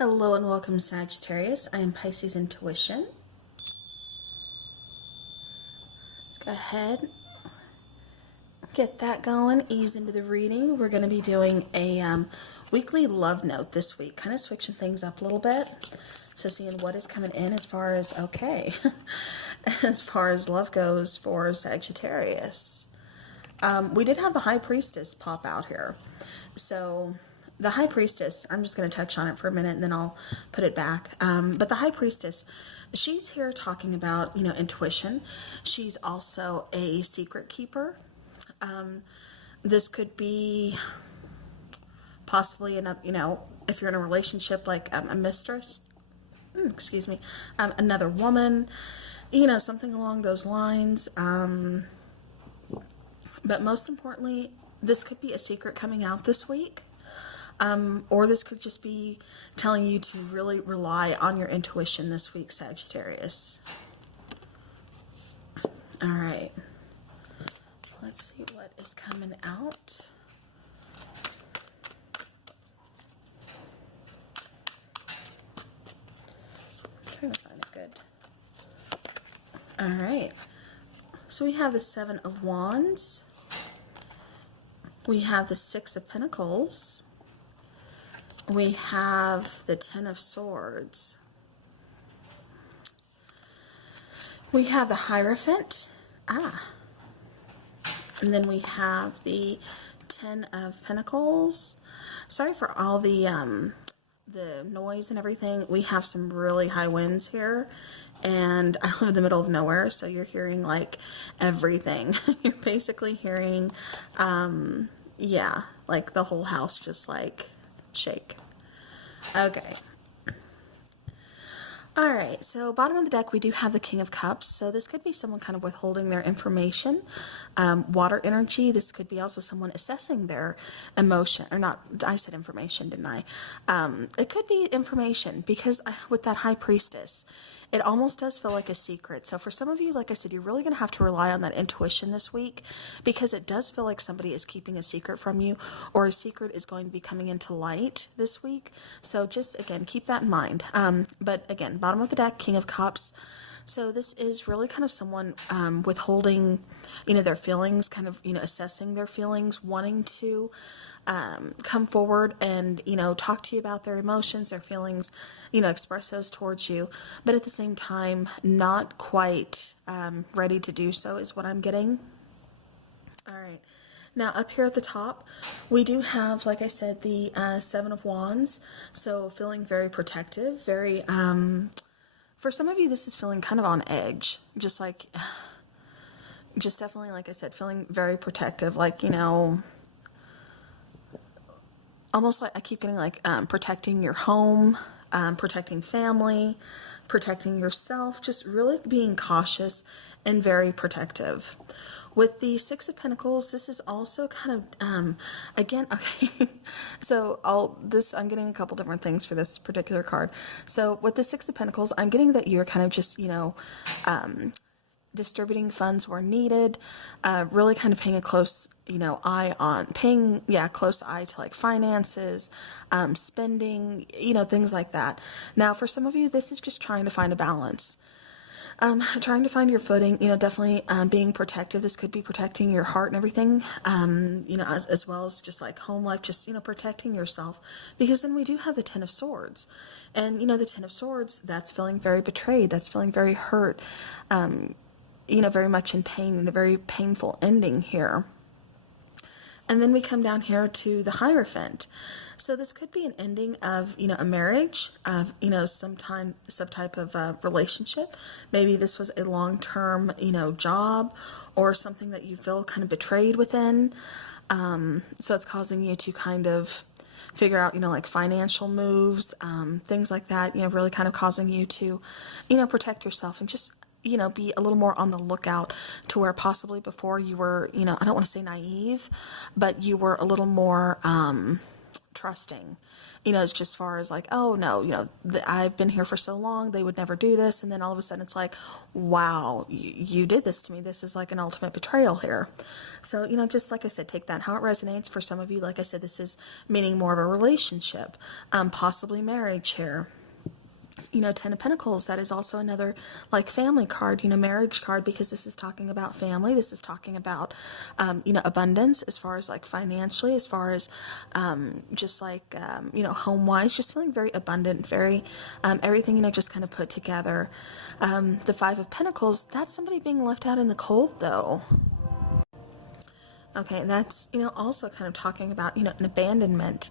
Hello and welcome, Sagittarius. I am Piscesintuition. Let's go ahead, get that going, ease into the reading. We're going to be doing a weekly love note this week, kind of switching things up a little bit. So seeing what is coming in as far as, as far as love goes for Sagittarius. We did have the High Priestess pop out here. So the High Priestess, I'm just going to touch on it for a minute and then I'll put it back. But the High Priestess, she's here talking about, intuition. She's also a secret keeper. This could be possibly another, if you're in a relationship like a mistress, another woman, something along those lines. But most importantly, this could be a secret coming out this week. Or this could just be telling you to really rely on your intuition this week, Sagittarius. All right. Let's see what is coming out. I'm trying to find it good. All right. So we have the Seven of Wands. We have the Six of Pentacles. We have the Ten of Swords. We have the Hierophant. And then we have the Ten of Pentacles. Sorry for all the noise and everything. We have some really high winds here. And I live in the middle of nowhere, so you're hearing like everything. You're basically hearing, like the whole house just like shake. Okay. All right, so bottom of the deck, we do have the King of Cups. So this could be someone kind of withholding their information. Water energy, this could be also someone assessing their emotion, or not, I said information, didn't I? It could be information because with that High Priestess, it almost does feel like a secret. So for some of you, like I said, you're really going to have to rely on that intuition this week because it does feel like somebody is keeping a secret from you or a secret is going to be coming into light this week. So just, again, keep that in mind. But again, bottom of the deck, King of Cups. So this is really kind of someone withholding, their feelings, kind of, assessing their feelings, wanting to come forward and, talk to you about their emotions, their feelings, express those towards you, but at the same time, not quite ready to do so is what I'm getting. All right. Now, up here at the top, we do have, like I said, the Seven of Wands. So feeling very protective, very, for some of you, this is feeling kind of on edge, just definitely, like I said, feeling very protective, like, almost like I keep getting like protecting your home, protecting family, protecting yourself, just really being cautious and very protective. With the Six of Pentacles, this is also kind of, again, okay, so I'm getting a couple different things for this particular card. So with the Six of Pentacles, I'm getting that you're kind of just, distributing funds where needed, really kind of paying a close, close eye to like finances, spending, things like that. Now, for some of you, this is just trying to find a balance. Trying to find your footing, definitely being protective. This could be protecting your heart and everything, as well as just like home life, just, protecting yourself. Because then we do have the Ten of Swords. And, the Ten of Swords, that's feeling very betrayed. That's feeling very hurt, very much in pain and a very painful ending here. And then we come down here to the Hierophant. So this could be an ending of, a marriage, of, some type of relationship. Maybe this was a long-term, job or something that you feel kind of betrayed within. So it's causing you to kind of figure out, like financial moves, things like that, really kind of causing you to, protect yourself and just, be a little more on the lookout to where possibly before you were, I don't want to say naive, but you were a little more, trusting. It's just as far as like, oh no, I've been here for so long, they would never do this. And then all of a sudden it's like, wow, you did this to me. This is like an ultimate betrayal here. So, just like I said, take that how it resonates. For some of you, like I said, this is meaning more of a relationship, possibly marriage here. Ten of Pentacles, that is also another like family card, marriage card, because this is talking about family. This is talking about, abundance as far as like financially, as far as just like, home-wise, just feeling very abundant, very, everything, just kind of put together. The Five of Pentacles, that's somebody being left out in the cold though. Okay, and that's, also kind of talking about, an abandonment.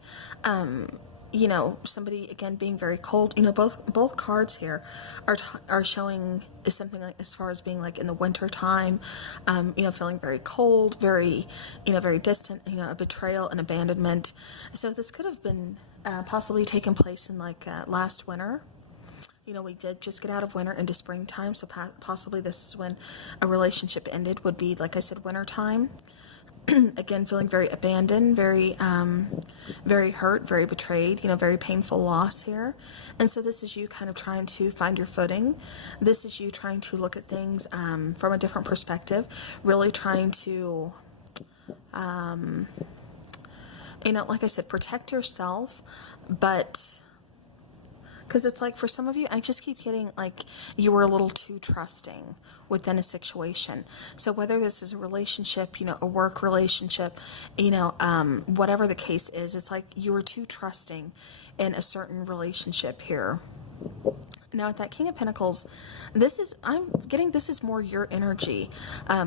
Somebody again being very cold. Both cards here are showing is something like as far as being like in the winter time, feeling very cold, very, very distant. A betrayal and abandonment. So this could have been possibly taken place in like last winter. We did just get out of winter into springtime, so possibly this is when a relationship ended. Would be like I said, winter time. Again, feeling very abandoned, very, very hurt, very betrayed, very painful loss here. And so this is you kind of trying to find your footing. This is you trying to look at things from a different perspective, really trying to, like I said, protect yourself, but because it's like for some of you, I just keep getting like you were a little too trusting within a situation. So whether this is a relationship, a work relationship, whatever the case is, it's like you were too trusting in a certain relationship here. Now with that King of Pentacles, I'm getting this is more your energy,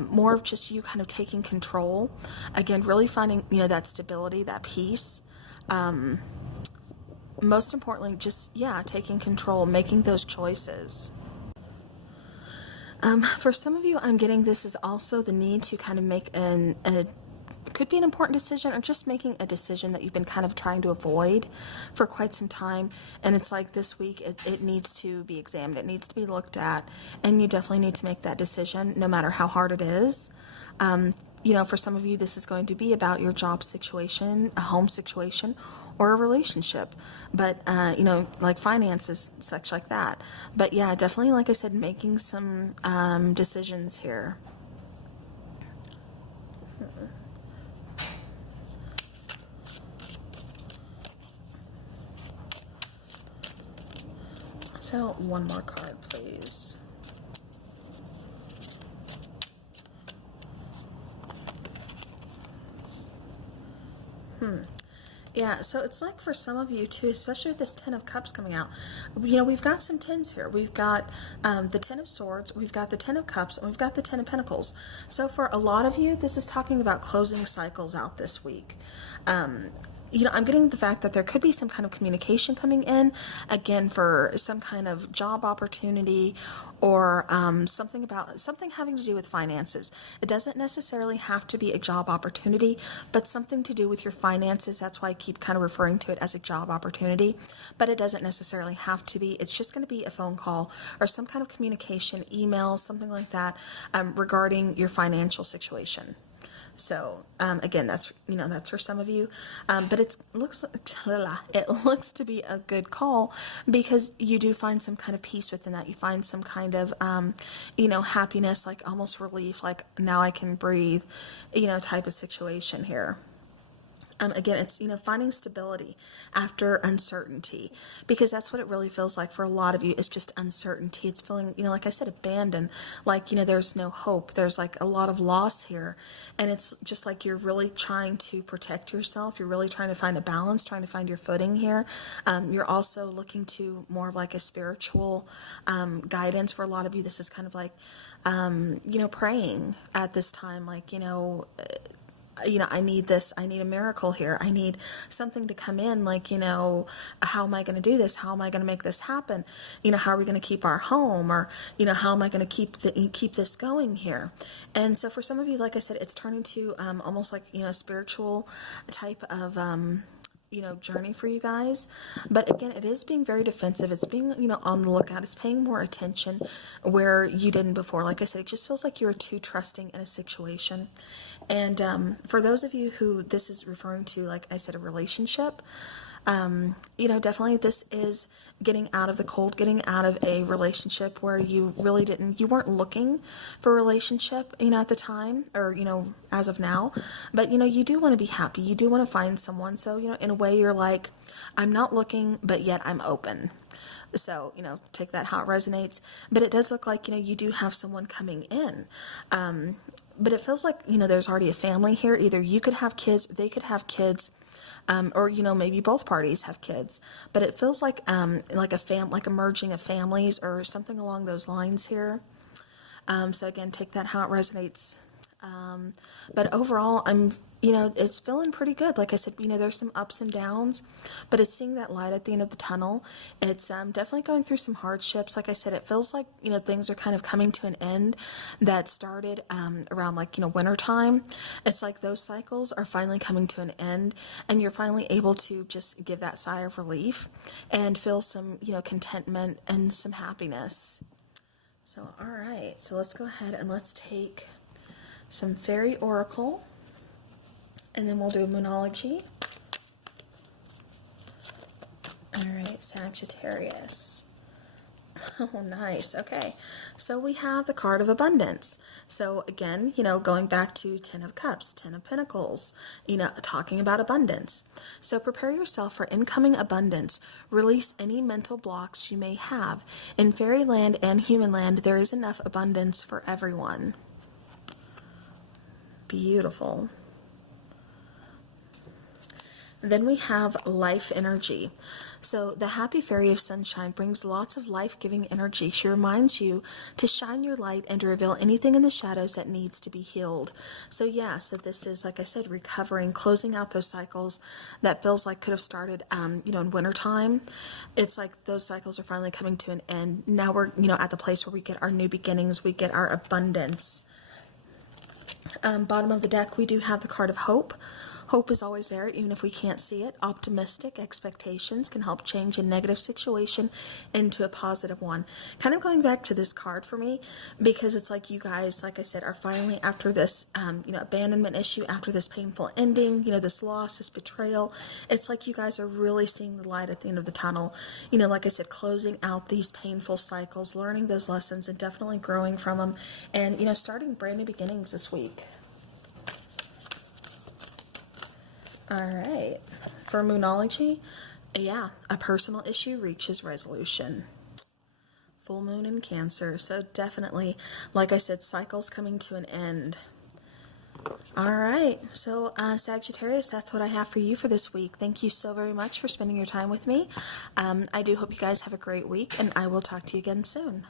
more of just you kind of taking control. Again, really finding, that stability, that peace. Most importantly, just, taking control, making those choices. For some of you, I'm getting this is also the need to kind of make could be an important decision, or just making a decision that you've been kind of trying to avoid for quite some time. And it's like this week, it needs to be examined. It needs to be looked at. And you definitely need to make that decision, no matter how hard it is. For some of you, this is going to be about your job situation, a home situation, or a relationship, but like finances, such like that. But yeah, definitely, like I said, making some decisions here. So one more card, please. Yeah, so it's like for some of you too, especially with this Ten of Cups coming out, we've got some tens here. We've got the Ten of Swords, we've got the Ten of Cups, and we've got the Ten of Pentacles. So for a lot of you, this is talking about closing cycles out this week. I'm getting the fact that there could be some kind of communication coming in, again, for some kind of job opportunity, or something having to do with finances. It doesn't necessarily have to be a job opportunity, but something to do with your finances. That's why I keep kind of referring to it as a job opportunity, but it doesn't necessarily have to be. It's just going to be a phone call or some kind of communication, email, something like that, regarding your financial situation. So again, that's for some of you, but it looks to be a good call, because you do find some kind of peace within that. You find some kind of happiness, like almost relief, like now I can breathe, type of situation here. Again, it's, finding stability after uncertainty, because that's what it really feels like for a lot of you, is just uncertainty. It's feeling, like I said, abandoned, like, there's no hope. There's like a lot of loss here. And it's just like you're really trying to protect yourself. You're really trying to find a balance, trying to find your footing here. You're also looking to more of like a spiritual guidance. For a lot of you, this is kind of like, praying at this time, like, I need this, I need a miracle here, I need something to come in, like, how am I going to do this? How am I going to make this happen? How are we going to keep our home? Or, how am I going to keep this going here? And so for some of you, like I said, it's turning to almost like, spiritual type of journey for you guys. But again, it is being very defensive. It's being, on the lookout. It's paying more attention where you didn't before. Like I said, it just feels like you were too trusting in a situation. And for those of you who this is referring to, like I said, a relationship, you know, definitely this is getting out of the cold, getting out of a relationship where you really you weren't looking for a relationship, you know, at the time, or, you know, as of now, but, you know, you do want to be happy. You do want to find someone. So, you know, in a way you're like, I'm not looking, but yet I'm open. So, you know, take that how it resonates. But it does look like, you know, you do have someone coming in. But it feels like, you know, there's already a family here. Either you could have kids, they could have kids, or, you know, maybe both parties have kids. But it feels like like a merging of families or something along those lines here. So again, take that how it resonates. But overall, you know, it's feeling pretty good. Like I said, you know, there's some ups and downs, but it's seeing that light at the end of the tunnel. It's definitely going through some hardships. Like I said, it feels like, you know, things are kind of coming to an end that started around, like, you know, winter time. It's like those cycles are finally coming to an end, and you're finally able to just give that sigh of relief and feel some, you know, contentment and some happiness. So, all right, so let's go ahead and let's take some fairy oracle, and then we'll do a moonology. All right, Sagittarius. Oh, nice. Okay, so we have the card of abundance. So again, you know, going back to 10 of Cups, 10 of Pentacles, you know, talking about abundance. So prepare yourself for incoming abundance. Release any mental blocks you may have. In fairyland and humanland, there is enough abundance for everyone. Beautiful. Then we have life energy. So the happy fairy of sunshine brings lots of life-giving energy. She reminds you to shine your light and to reveal anything in the shadows that needs to be healed. So yeah, so this is, like I said, recovering, closing out those cycles that feels like could have started, you know, in wintertime. It's like those cycles are finally coming to an end. Now we're, you know, at the place where we get our new beginnings, we get our abundance. Bottom of the deck, we do have the card of hope. Hope is always there, even if we can't see it. Optimistic expectations can help change a negative situation into a positive one. Kind of going back to this card for me, because it's like you guys, like I said, are finally, after this, you know, abandonment issue, after this painful ending, you know, this loss, this betrayal, it's like you guys are really seeing the light at the end of the tunnel. You know, like I said, closing out these painful cycles, learning those lessons, and definitely growing from them, and, you know, starting brand new beginnings this week. All right, for moonology, yeah, a personal issue reaches resolution. Full moon in Cancer, so definitely, like I said, cycles coming to an end. All right, so Sagittarius, that's what I have for you for this week. Thank you so very much for spending your time with me. I do hope you guys have a great week, and I will talk to you again soon.